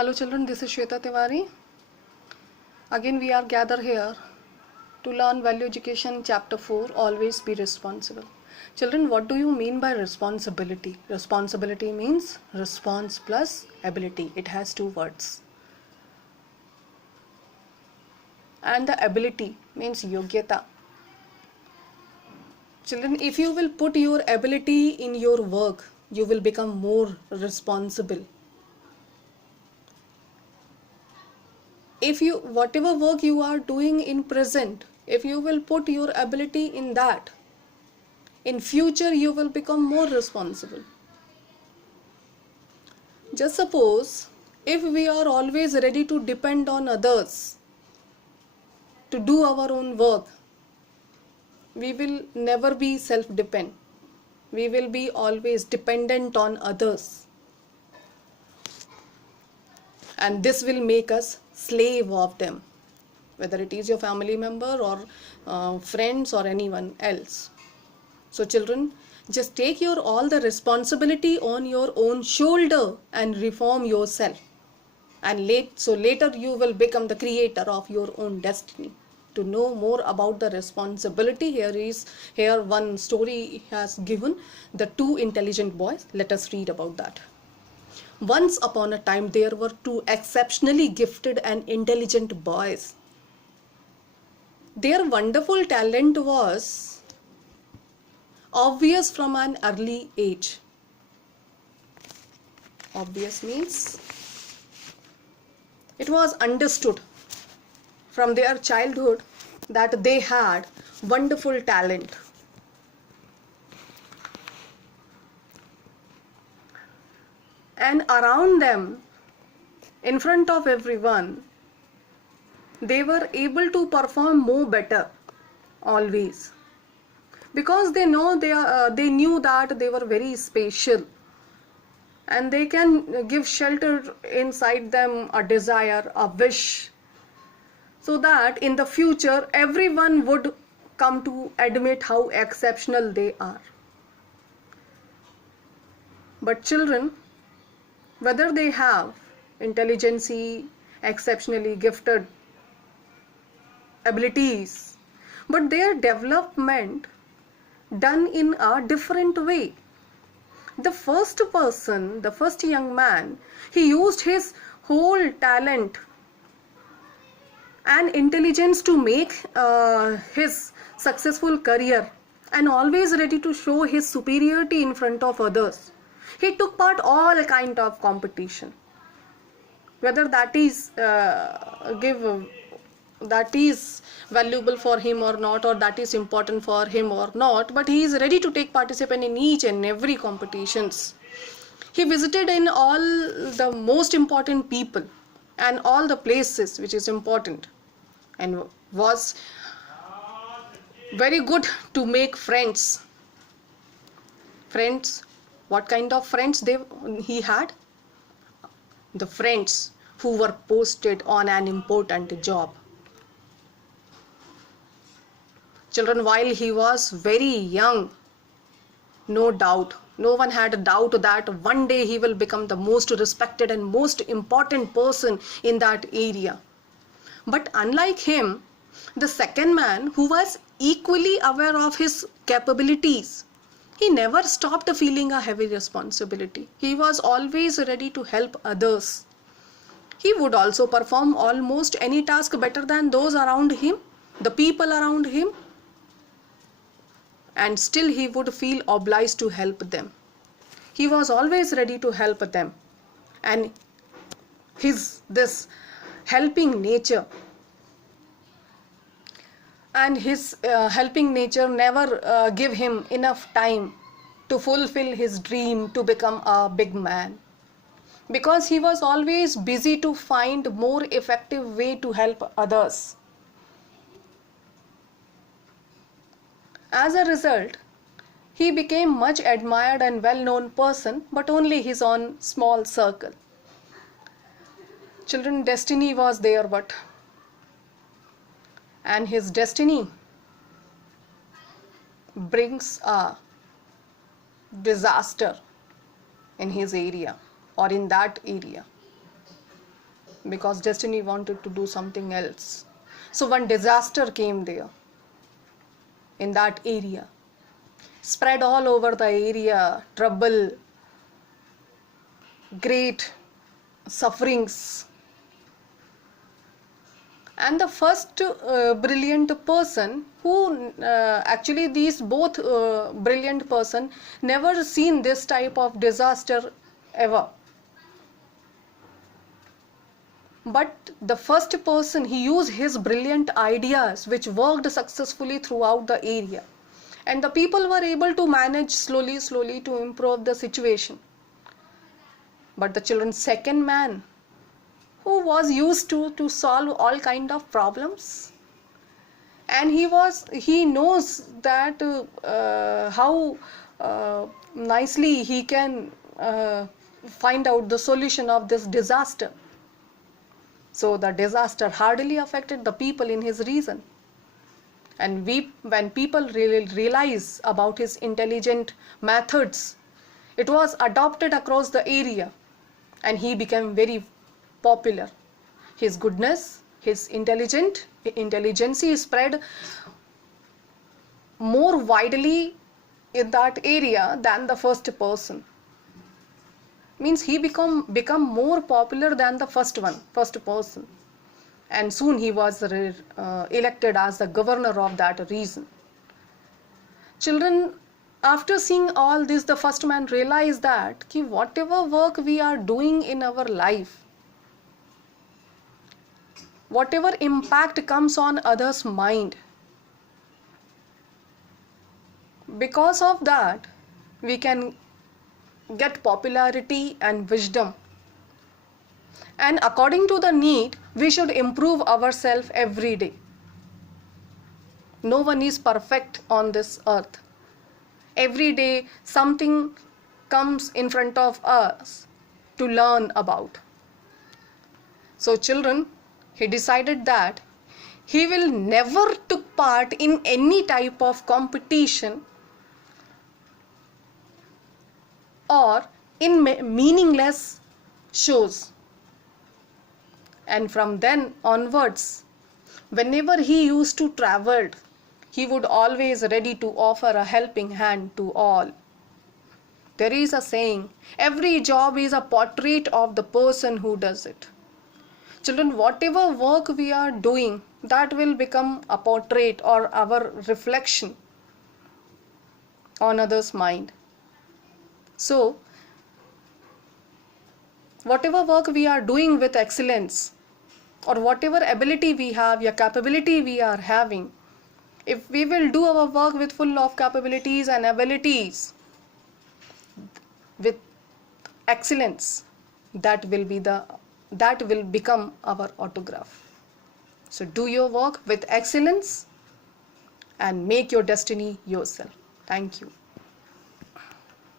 Hello children, this is Shweta Tiwari. Again we are gathered here to learn Value Education Chapter 4, Always Be Responsible. Children, what do you mean by responsibility? Responsibility means response plus ability. It has two words. And the ability means yogyata. Children, if you will put your ability in your work, you will become more responsible. If you, whatever work you are doing in present, if you will put your ability in that, in future you will become more responsible. Just suppose if we are always ready to depend on others to do our own work, we will never be self-dependent. We will be always dependent on others. And this will make us slave of them, whether it is your family member or friends or anyone else. So children, just take your all the responsibility on your own shoulder and reform yourself. And later you will become the creator of your own destiny. To know more about the responsibility, here one story has given, the two intelligent boys. Let us read about that. Once upon a time, there were two exceptionally gifted and intelligent boys. Their wonderful talent was obvious from an early age. Obvious means it was understood from their childhood that they had wonderful talent. And around them, in front of everyone, they were able to perform more better always, because they knew that they were very special and they can give shelter inside them, a desire, a wish, so that in the future everyone would come to admit how exceptional they are. But children, whether they have intelligence, exceptionally gifted abilities, but their development done in a different way. The first person, the first young man, he used his whole talent and intelligence to make his successful career, and always ready to show his superiority in front of others. He took part all kind of competition, whether that is that is valuable for him or not, or that is important for him or not, but he is ready to participate in each and every competitions. He visited in all the most important people and all the places which is important, and was very good to make friends. Friends, what kind of friends he had? The friends who were posted on an important job. Children, while he was very young, no doubt, no one had a doubt that one day he will become the most respected and most important person in that area. But unlike him, the second man, who was equally aware of his capabilities, he never stopped feeling a heavy responsibility. He was always ready to help others. He would also perform almost any task better than those around him, the people around him, and still he would feel obliged to help them. He was always ready to help them, and this helping nature never give him enough time to fulfill his dream to become a big man, because he was always busy to find more effective way to help others. As a result, he became much admired and well-known person, but only his own small circle. Children, destiny was there, and his destiny brings a disaster in his area or in that area. because destiny wanted to do something else. So one disaster came there in that area, spread all over the area, trouble, great sufferings. And the first brilliant person who actually these both brilliant person never seen this type of disaster ever. But the first person, he used his brilliant ideas which worked successfully throughout the area, and the people were able to manage slowly to improve the situation. But the children's second man, who was used to solve all kind of problems, and he knows that how nicely he can find out the solution of this disaster. So the disaster hardly affected the people in his region. And when people really realize about his intelligent methods, it was adopted across the area, and he became very popular. His goodness, his intelligence spread more widely in that area than the first person. Means he become more popular than the first person, and soon he was elected as the governor of that region. Children, after seeing all this, the first man realized that whatever work we are doing in our life, whatever impact comes on others' mind, because of that we can get popularity and wisdom. And according to the need, we should improve ourselves every day. No one is perfect on this earth. Every day something comes in front of us to learn about. So children, he decided that he will never took part in any type of competition or in meaningless shows. And from then onwards, whenever he used to travel, he would always ready to offer a helping hand to all. There is a saying, every job is a portrait of the person who does it. Children, whatever work we are doing, that will become a portrait or our reflection on others' mind. So, whatever work we are doing with excellence, or whatever ability we have, or capability we are having, if we will do our work with full of capabilities and abilities, with excellence, that will become our autograph. So do your work with excellence and make your destiny yourself. Thank you.